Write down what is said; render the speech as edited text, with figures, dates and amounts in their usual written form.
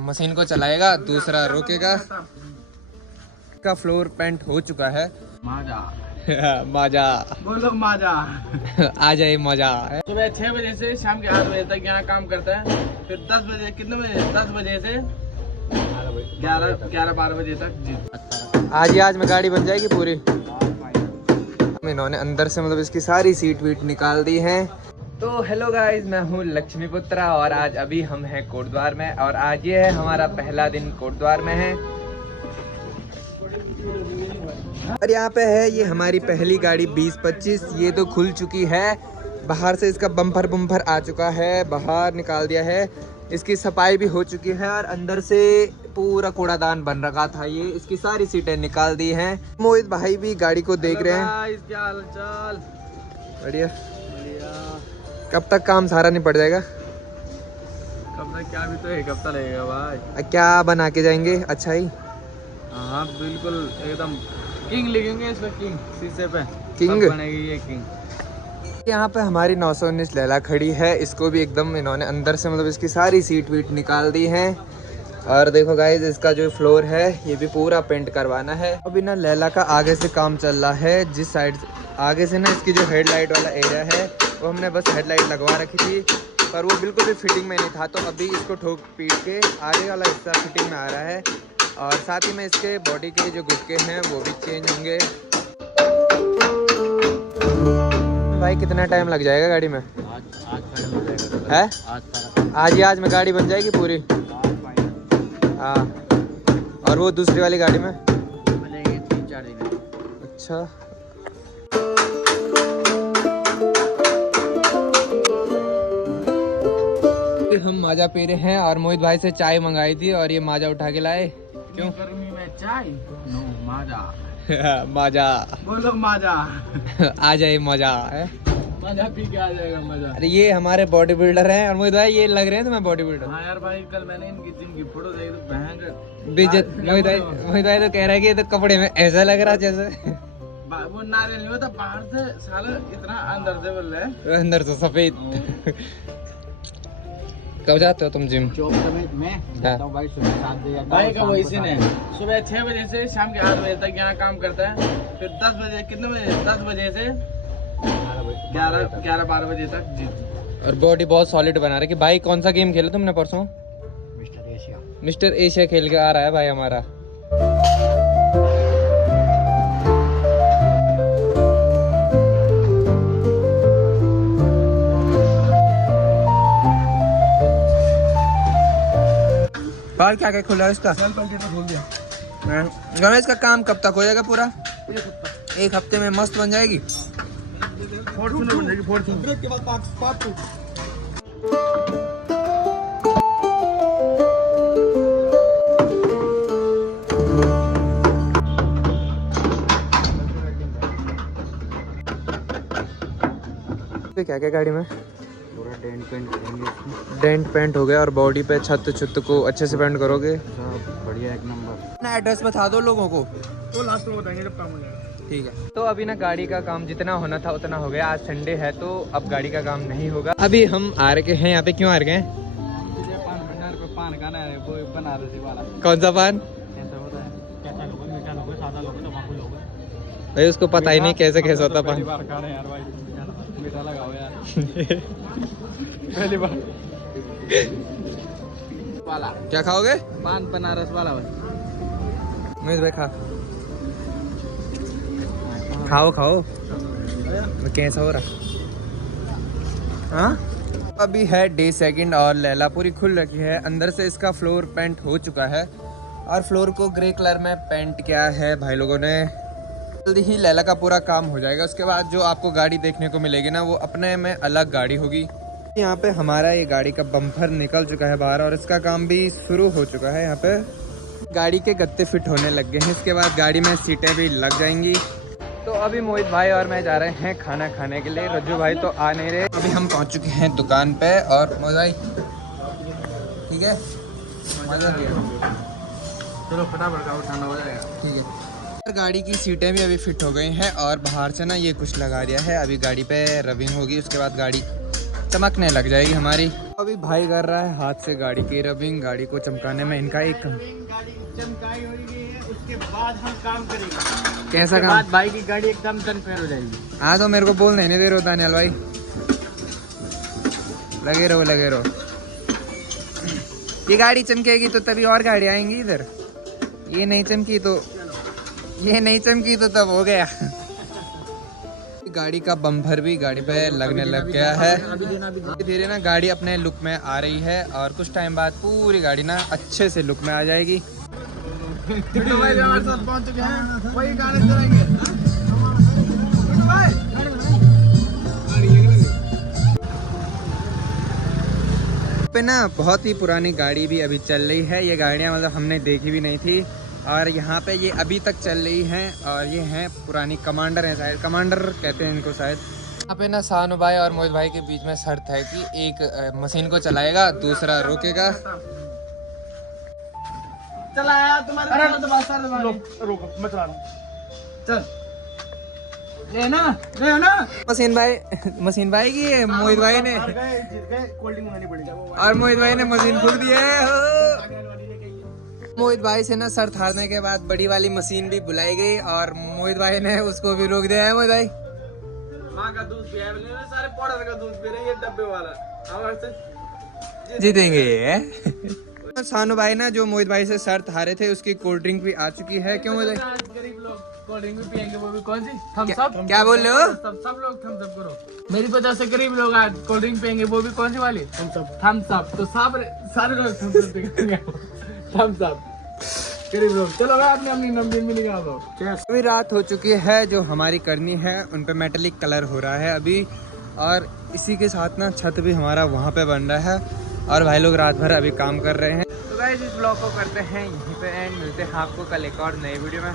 Machine को चलाएगा, दूसरा रोकेगा। का फ्लोर पेंट हो चुका है। माजा मजा बोलो माजा। आ जाए मजा। सुबह 6 बजे से शाम के 8 बजे तक यहाँ काम करता है। फिर 10 बजे कितने बजे 10 बजे से 11-12 बजे तक जी। आज में गाड़ी बन जाएगी पूरी। इन्होंने अंदर से मतलब इसकी सारी सीट वीट निकाल दी है। तो हेलो गाइस, मैं हूँ लक्ष्मीपुत्रा और आज अभी हम हैं कोटद्वार में और आज ये है हमारा पहला दिन कोटद्वार में है। और यहाँ पे है ये हमारी पहली गाड़ी 2025। ये तो खुल चुकी है, बाहर से इसका बम्पर आ चुका है, बाहर निकाल दिया है। इसकी सफाई भी हो चुकी है और अंदर से पूरा कूड़ादान बन रखा था। ये इसकी सारी सीटें निकाल दी हैं। मोहित भाई भी गाड़ी को देख रहे हैं। क्या हाल चाल? बढ़िया। कब तक काम सारा निपट जाएगा? कब तक क्या, भी तो एक हफ्ता लगेगा भाई। क्या बना के जाएंगे? अच्छा ही। हाँ बिल्कुल एकदम किंग लिखेंगे इसमें, किंग शीशे पे किंग बनेगी ये किंग। यहाँ पे हमारी 919 लैला खड़ी है। इसको भी एकदम इन्होंने अंदर से मतलब इसकी सारी सीट वीट निकाल दी हैं। और देखो गाइस, इसका जो फ्लोर है ये भी पूरा पेंट करवाना है। अभी ना लैला का आगे से काम चल रहा है। जिस साइड आगे से ना इसकी जो हेडलाइट वाला एरिया है वो हमने बस हेडलाइट लगवा रखी थी, पर वो बिल्कुल भी फिटिंग में नहीं था। तो अभी इसको ठोक पीट के आगे वाला हिस्सा फिटिंग में आ रहा है और साथ ही में इसके बॉडी के जो गुटके हैं वो भी चेंज होंगे। भाई कितना टाइम लग जाएगा गाड़ी में? आज में गाड़ी बन जाएगी पूरी। हाँ, और वो दूसरी वाली गाड़ी में बनेगी 3-4 दिन। अच्छा, हम माजा पी रहे हैं और मोहित भाई से चाय मंगाई थी और ये माजा उठा के लाए। क्यों? गर्मी में चाय? नो माजा। माजा बोलो माजा। आ जाए मजा है। मजा पी के आ जाएगा मजा। अरे ये हमारे बॉडी बिल्डर हैं और मोहित भाई ये लग रहे हैं तुम्हें बॉडी बिल्डर। हाँ यार भाई, कल मैंने इनकी जिम की फोटो देखी तो भयंकर बेइज्जत। मोहित भाई तो कह रहा है कि ये तो कपड़े में ऐसा लग रहा जैसे वो नारियल नहीं होता, बाहर से साला इतना अंदर से बोल रहे हैं, अंदर से सफेद। कब जाते हो तुम जिम? मैं जाता हूँ भाई सुबह 7 बजे। भाई का वो इसी ने सुबह 6 बजे से शाम के 8 बजे तक यहाँ काम करता है। फिर 10 बजे कितने बजे 10 बजे से 11-12 बजे तक जी। और बॉडी बहुत सॉलिड बना रही है। भाई कौन सा गेम खेला तुमने परसों? मिस्टर एशिया खेल के आ रहा है भाई हमारा। और क्या क्या खुला है इसका? गणेश का काम कब तक हो जाएगा पूरा? एक हफ्ते में मस्त बन जाएगी। फॉर्च्यूनर बन जाएगी, फॉर्च्यूनर के बाद पार्ट 2। क्या क्या गाड़ी में? पूरा डेंट पेंट करेंगे। डेंट पेंट हो गया और बॉडी पे छत को अच्छे से पेंट करोगे। सब बढ़िया, एक नंबर। अपना एड्रेस बता दो लोगों को। तो लास्ट में बताएंगे जब काम हो जाएगा। ठीक है। तो अभी ना गाड़ी का काम जितना होना था उतना हो गया। आज संडे है तो अब गाड़ी का काम नहीं होगा। अभी हम आ रखे हैं यहाँ पे। क्यों आ रखे हैं? पान भंडार पे पान खाना है, वो बनारसी वाला। कौन सा पान? कैसा होता है? कैसा लोगे? मीठा लोगे, सादा लोगे, तंबाकू लोगे? भाई उसको पता ही नहीं कैसे होता पान। पहली बार खा रहे हैं यार भाई, मीठा लगाओ यार। पहली बार वाला। क्या खाओगे? पान बनारस वाला भाई। मैं भाई खाओ कैसा हो रहा? हाँ, अभी है डे सेकंड और लैला पूरी खुल रखी है। अंदर से इसका फ्लोर पेंट हो चुका है और फ्लोर को ग्रे कलर में पेंट किया है भाई लोगों ने। जल्दी ही लैला का पूरा काम हो जाएगा। उसके बाद जो आपको गाड़ी देखने को मिलेगी ना वो अपने में अलग गाड़ी होगी। यहाँ पे हमारा ये गाड़ी का बम्पर निकल चुका है बाहर और इसका काम भी शुरू हो चुका है। यहाँ पे गाड़ी के गत्ते फिट होने लग गए हैं। इसके बाद गाड़ी में सीटें भी लग जाएंगी। तो अभी मोहित भाई और मैं जा रहे हैं खाना खाने के लिए। रज्जू भाई तो आ नहीं रहे। अभी हम पहुंच चुके हैं दुकान पे और मोहित भाई ठीक है, चलो फटाफट खाओ, ठंडा हो जाएगा। ठीक है। गाड़ी की सीटें भी अभी फिट हो गई हैं और बाहर से ना ये कुछ लगा दिया है। अभी गाड़ी पे रबिंग होगी, उसके बाद गाड़ी चमकने लग जाएगी हमारी। अभी भाई कर रहा है हाथ से गाड़ी की रबिंग, गाड़ी को चमकाने में इनका एक गाड़ी चमकाई हो गई है, उसके बाद हम काम करेंगे। कैसा उसके काम? बाद भाई की गाड़ी एकदम टन फेर हो जाएगी। हाँ तो मेरे को बोल नहीं दे रहे हो दानियाल भाई, लगे रहो लगे रहो। ये गाड़ी चमकेगी तो तभी और गाड़ी आएंगी इधर, ये नहीं चमकी तो तब हो गया। गाड़ी का बम्पर भी गाड़ी पे लगने लग गया है। धीरे धीरे ना गाड़ी अपने लुक में आ रही है और कुछ टाइम बाद पूरी गाड़ी ना अच्छे से लुक में आ जाएगी। तो भाई हमारे साथ पहुंच चुके हैं, वही गाने चलाएंगे। पे ना बहुत ही पुरानी गाड़ी भी अभी चल रही है। ये गाड़ियाँ मतलब हमने देखी भी नहीं थी और यहाँ पे ये अभी तक चल रही हैं और ये हैं पुरानी कमांडर हैं, शायद कमांडर कहते हैं इनको शायद। यहाँ पे ना सानू भाई और मोहित भाई के बीच में शर्त है कि एक मशीन को चलाएगा, दूसरा रोकेगा। चलाया तुम्हारे रुको मैं चला रहा हूँ। चल ले ना मशीन भाई की है, मोहित भाई ने जीत गए, कोल्ड ड्रिंक मंगानी पड़ेगी और मोहित भाई ने मशीन खोल दी है। मोहित भाई से ना शर्त हारने के बाद बड़ी वाली मशीन भी बुलाई गई और मोहित भाई ने उसको भी रोक दिया है। मोहित भाई माँ का दूध पिया है, सारे पाउडर का दूध पी रहे हैं, ये डब्बे वाला हमारे से जीतेंगे। सानू भाई ना जो मोहित भाई से शर्त हारे थे उसकी कोल्ड ड्रिंक भी आ चुकी है। क्यों मोहित भाई? गरीब लोग कोल्ड ड्रिंक भी पियेंगे, वो भी कौन सी? Thums up. क्या बोल रहे हो? सब लोग थम्स अप करो। मेरी वजह से गरीब लोग आज कोल्ड ड्रिंक पियेंगे, वो भी कौन सी वाली? Thums Up. तो सारे लोग थम्स अप पियेंगे। थम्स अप गरीब लोग। चलो भाई अपनी अपनी नमकीन में निकाल दो। अभी रात हो चुकी है, जो हमारी करनी है उन पे मेटेलिक कलर हो रहा है अभी, और इसी के साथ ना छत भी हमारा वहाँ पे बन रहा है और भाई लोग रात भर अभी काम कर रहे हैं। तो गाइस इस ब्लॉग को करते हैं यहीं पे एंड, मिलते हैं आपको कल एक और नई वीडियो में।